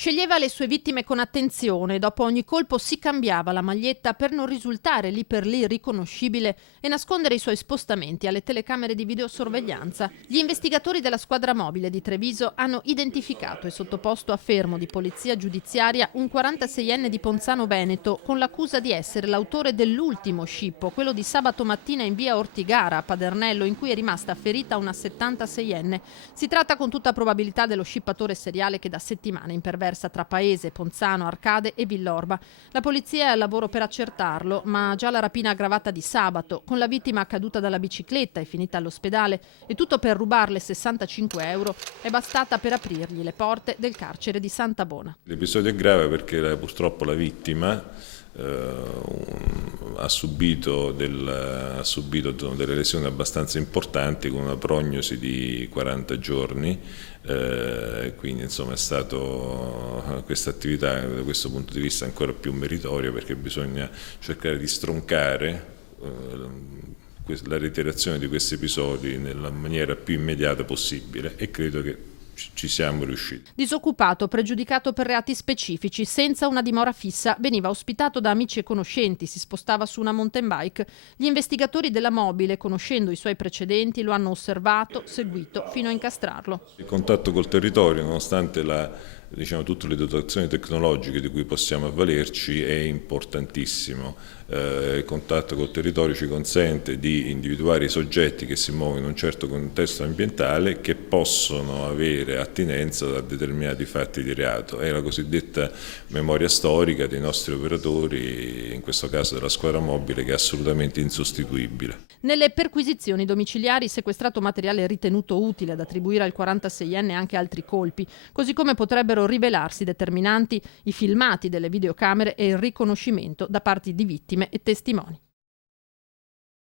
Sceglieva le sue vittime con attenzione, dopo ogni colpo si cambiava la maglietta per non risultare lì per lì riconoscibile e nascondere i suoi spostamenti alle telecamere di videosorveglianza. Gli investigatori della squadra mobile di Treviso hanno identificato e sottoposto a fermo di polizia giudiziaria un 46enne di Ponzano Veneto con l'accusa di essere l'autore dell'ultimo scippo, quello di sabato mattina in via Ortigara a Padernello, in cui è rimasta ferita una 76enne. Si tratta con tutta probabilità dello scippatore seriale che da settimane imperversa tra Paese, Ponzano, Arcade e Villorba. La polizia è al lavoro per accertarlo, ma già la rapina aggravata di sabato, con la vittima caduta dalla bicicletta e finita all'ospedale, e tutto per rubarle 65 euro, è bastata per aprirgli le porte del carcere di Santa Bona. L'episodio è grave perché purtroppo la vittima ha subito delle lesioni abbastanza importanti con una prognosi di 40 giorni, quindi insomma è stato questa attività da questo punto di vista ancora più meritoria, perché bisogna cercare di stroncare la reiterazione di questi episodi nella maniera più immediata possibile, e credo che ci siamo riusciti. Disoccupato, pregiudicato per reati specifici, senza una dimora fissa, veniva ospitato da amici e conoscenti, si spostava su una mountain bike. Gli investigatori della mobile, conoscendo i suoi precedenti, lo hanno osservato, seguito, fino a incastrarlo. Il contatto col territorio, nonostante tutte le dotazioni tecnologiche di cui possiamo avvalerci, è importantissimo. Il contatto col territorio ci consente di individuare i soggetti che si muovono in un certo contesto ambientale, che possono avere attinenza a determinati fatti di reato. È la cosiddetta memoria storica dei nostri operatori, in questo caso della squadra mobile, che è assolutamente insostituibile. Nelle perquisizioni domiciliari, sequestrato materiale ritenuto utile ad attribuire al 46enne anche altri colpi, così come potrebbero rivelarsi determinanti i filmati delle videocamere e il riconoscimento da parte di vittime e testimoni.